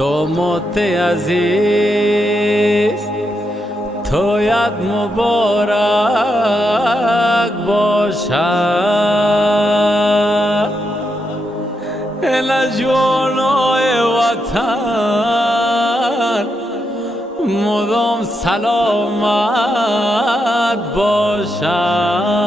دومت عزیز تویت مبارک باشد. جوانای وطن مدام سلامت باشد.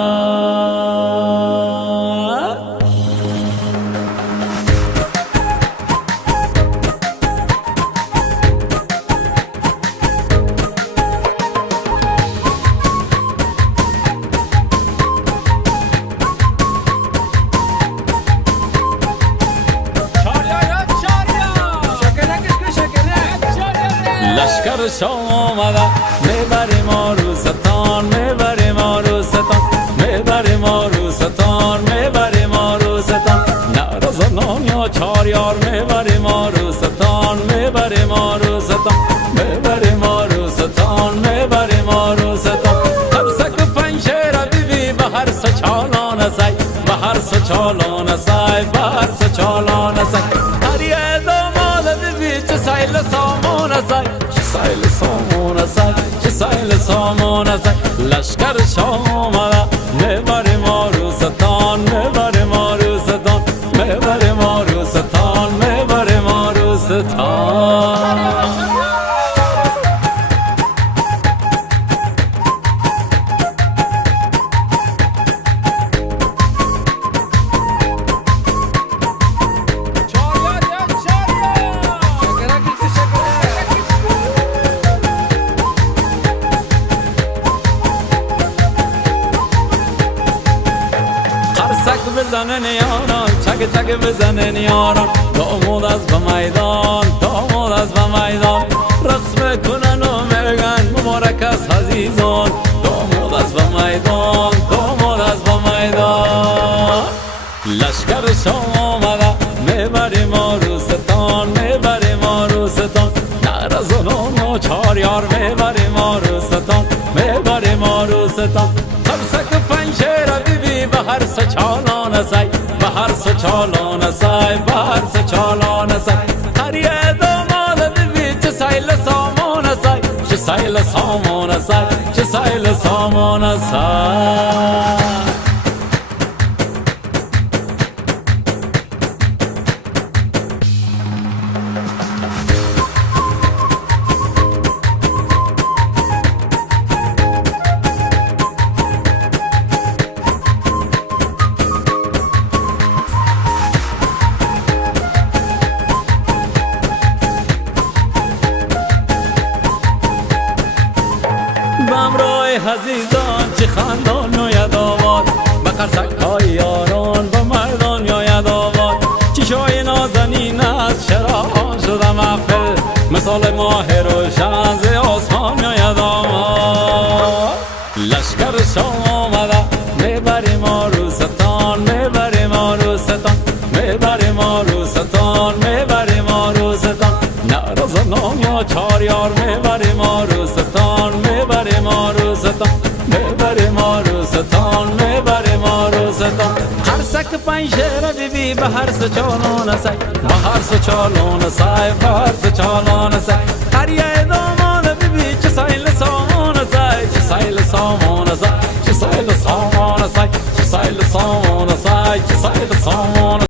لشکر شام آمده میبریم عروستان، میبریم عروستان، میبریم عروستان، میبریم عروستان. نرزنان یا چاریار میبریم عروستان، میبریم عروستان، میبریم عروستان، میبریم عروستان. هر سک پنجره بیبی به هر سه چالان سای، به هر سه چالان سای، به هر سه چالان سای. هر یه داماد بیبی چه سایل سامان سای، سایل سامان سای، چه سایل سامان سای. لشکر شام آمده میبریم عروستان، میبریم عروستان، میبریم عروستان، میبریم عروستان. بزنن یاران، چک چک بزنن یاران. داماد از به میدان، داماد از به میدان. رقص میکنن و میگن مبارک است عزیزان. داماد از به میدان، داماد از به میدان. لشکر شام آمده میبریم عروستان، میبریم عروستان. نرزنان و چاریار میبریم عروستان، میبریم عروستان. خمسک پنجره بیبی به هر سه چالان سای، به هر سه چالان سای، به هر سه چالان سای. هر یه داماد بیبی چه سایل سامان سای، چه سایل سامان سای، چه سایل سامان سای. بمرای عزیزان چه خندان نوید آباد، به قرصک های یاران به مردان یاید آباد. چشای نازنین از شراب شده محفل، مثال ماه روشن ز آسمان یاید آباد. لشکر شام آمده میبریم عروستان، میبریم عروستان، میبریم عروستان، میبریم عروستان. نرزنان یا چاریار میبریم عروستان، میبریم عروستان، میبریم عروستان، میبریم عروستان. هر سک پنجره بیبی به هر سه چالان سای، به هر سه چالان سای، به هر سه چالان سای. هر یه داماد بیبی چه سایل سامان سای، چه سایل سامان سای، چه سایل سامان سای، چه سایل سامان سای، چه سایل سامان